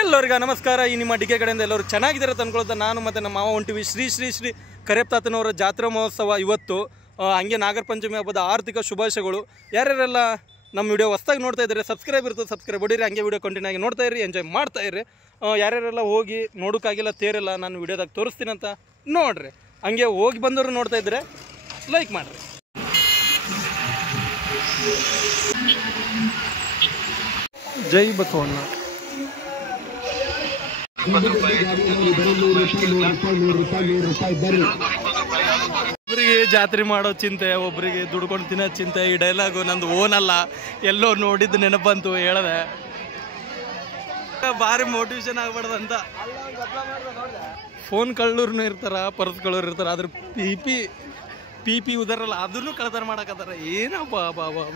ಎಲ್ಲರಿಗೂ ನಮಸ್ಕಾರ. ಈ ನಿಮ್ಮ ಡಿಕೆ ಕಡೆಯಿಂದ ಎಲ್ಲರೂ ಚೆನ್ನಾಗಿದ್ದಾರೆ ತಂದ್ಕೊಳ್ತಾ ನಾನು ಮತ್ತು ನಮ್ಮ ಮಾವ ಹೊಂಟಿವಿ ಶ್ರೀ ಶ್ರೀ ಶ್ರೀ ಕರೆಪ್ತಾತನವರ ಜಾತ್ರಾ ಮಹೋತ್ಸವ ಇವತ್ತು. ಹಂಗೆ ನಾಗರ ಪಂಚಮಿ ಹಬ್ಬದ ಆರ್ಥಿಕ ಶುಭಾಶಯಗಳು. ಯಾರ್ಯಾರೆಲ್ಲ ನಮ್ಮ ವಿಡಿಯೋ ಹೊಸ್ದಾಗಿ ನೋಡ್ತಾ ಇದ್ದಾರೆ ಸಬ್ಸ್ಕ್ರೈಬ್ ಇರ್ತದೆ, ಸಬ್ಸ್ಕ್ರೈಬ್ ಹೊಡೀರಿ. ಹಂಗೆ ವಿಡಿಯೋ ಕಂಟಿನ್ಯೂ ಆಗಿ ನೋಡ್ತಾ ಇರಿ, ಎಂಜಾಯ್ ಮಾಡ್ತಾ ಇರಿ. ಯಾರ್ಯಾರೆಲ್ಲ ಹೋಗಿ ನೋಡೋಕ್ಕಾಗಿಲ್ಲ ತೇರೆಲ್ಲ ನಾನು ವಿಡಿಯೋದಾಗ ತೋರಿಸ್ತೀನಿ ಅಂತ ನೋಡ್ರಿ. ಹಂಗೆ ಹೋಗಿ ಬಂದವರು ನೋಡ್ತಾ ಇದ್ದರೆ ಲೈಕ್ ಮಾಡಿರಿ. ಜೈ ಬಸವಣ್ಣ. ಒಬ್ಬರಿಗೆ ಜಾತ್ರೆ ಮಾಡೋ ಚಿಂತೆ, ಒಬ್ಬರಿಗೆ ದುಡ್ಕೊಂಡು ತಿನ್ನೋ ಚಿಂತೆ. ಈ ಡೈಲಾಗು ನಂದು ಓನಲ್ಲ, ಎಲ್ಲೋ ನೋಡಿದ್ದು ನೆನಪಂತು ಹೇಳದೆ. ಭಾರಿ ಮೋಟಿವೇಶನ್ ಆಗ್ಬಾರ್ದಂತ. ಫೋನ್ ಕಳ್ಳೂರ್ನು ಇರ್ತಾರ, ಪರ್ಸ್ ಕಳ್ಳೂರು ಇರ್ತಾರ, ಅದ್ರ ಪಿ ಪಿ ಉದಾರಲ್ಲ ಅದನ್ನು ಕಳ್ತಾರ ಮಾಡಕತ್ತಾರ. ಏನಪ್ಪ ಬಾಬಾ.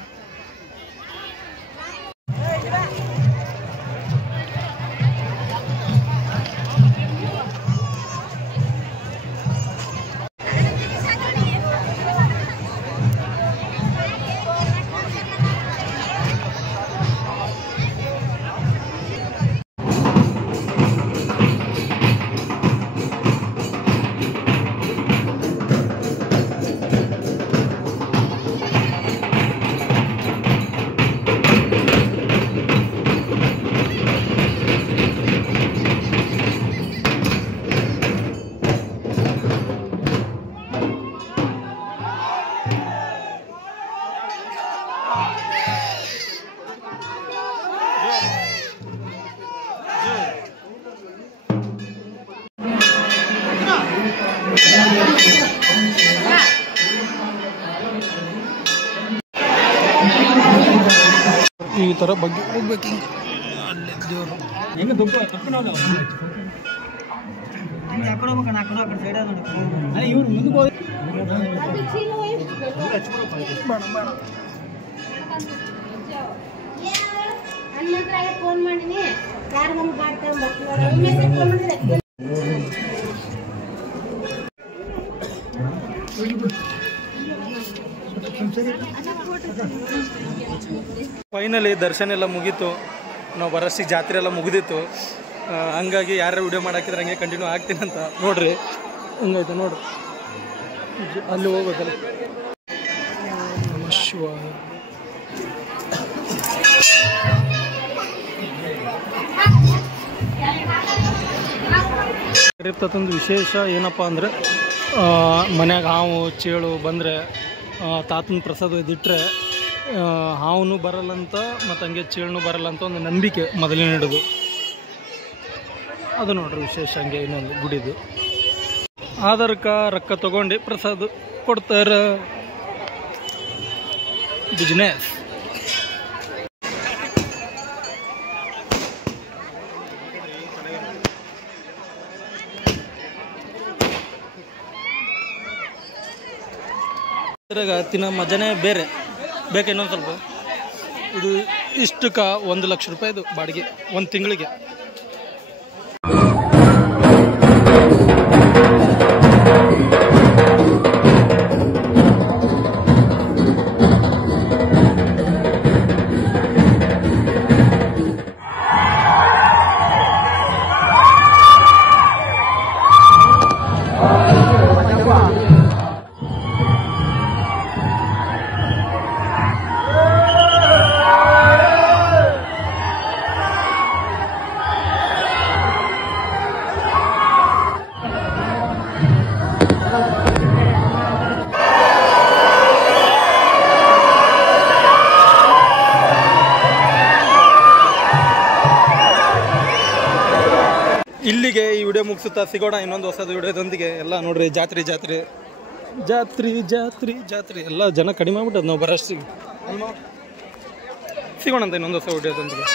ಈ ಥರ ಬಗ್ಗೆ ಹೋಗ್ಬೇಕು. ಹಿಂಗೆ ಅಲ್ಲಿ ದೇವರು ಹೆಂಗೆ ದುಡ್ಡು ಇವ್ರು ಮುಂದೆ ಫೋನ್ ಮಾಡಿನಿ. ಫೈನಲಿ ದರ್ಶನ ಎಲ್ಲ ಮುಗೀತು, ನಾವು ಬರೋಷ್ಟಿಗೆ ಜಾತ್ರೆ ಎಲ್ಲ ಮುಗಿದಿತ್ತು. ಹಂಗಾಗಿ ಯಾರು ವಿಡಿಯೋ ಮಾಡಾಕಿದ್ರೆ ಹಂಗೆ ಕಂಟಿನ್ಯೂ ಆಗ್ತೀನಿ ಅಂತ ನೋಡ್ರಿ. ಹಂಗಾಯ್ತು ನೋಡ್ರಿ, ಅಲ್ಲಿ ಹೋಗ್ಬೇಕಲ್ಲ. ನಮಃ ಶಿವಾಯ. ಕರೆಪ್ತಾತಂದು ವಿಶೇಷ ಏನಪ್ಪ ಅಂದರೆ, ಮನ್ಯಾಗ ಹಾವು ಚೇಳು ಬಂದರೆ ತಾತನ ಪ್ರಸಾದ ಇದಿಟ್ಟರೆ ಹಾವನು ಬರಲ್ಲಂತ, ಮತ್ತು ಹಂಗೆ ಚೇಳನು ಬರಲ್ಲ ಅಂತ ಒಂದು ನಂಬಿಕೆ ಮೊದಲೇ ಹಿಡಿದು. ಅದು ನೋಡ್ರಿ ವಿಶೇಷ. ಹಂಗೆ ಇನ್ನೊಂದು ಗುಡಿದು ಆಧಾರಕ್ಕೆ ರೊಕ್ಕ ತೊಗೊಂಡು ಪ್ರಸಾದ ಕೊಡ್ತಾರೆ. ಬಿಸ್ನೆಸ್. ತಿನ್ನೋ ಮಜಾನೇ ಬೇರೆ. ಬೇಕು ಇನ್ನೊಂದು ಸ್ವಲ್ಪ. ಇದು ಇಷ್ಟಕ್ಕೆ 1 ಲಕ್ಷ ರೂಪಾಯಿದು ಬಾಡಿಗೆ ಒಂದು ತಿಂಗಳಿಗೆ. ಇಲ್ಲಿಗೆ ಈ ವಿಡಿಯೋ ಮುಗಿಸುತ್ತಾ, ಸಿಗೋಣ ಇನ್ನೊಂದು ಹೊಸದು ವಿಡಿಯೋದೊಂದಿಗೆ. ಎಲ್ಲ ನೋಡ್ರಿ ಜಾತ್ರೆ ಜಾತ್ರೆ ಜಾತ್ರೆ ಜಾತ್ರೆ ಜಾತ್ರೆ ಎಲ್ಲ ಜನ ಕಡಿಮೆ ಆಗ್ಬಿಟ್ಟದು. ನಾವು ಬರೋಷ್ಟಿಗೆ ಸಿಗೋಣ ಅಂತ ಇನ್ನೊಂದು ಹೊಸ ವಿಡಿಯೋದೊಂದಿಗೆ.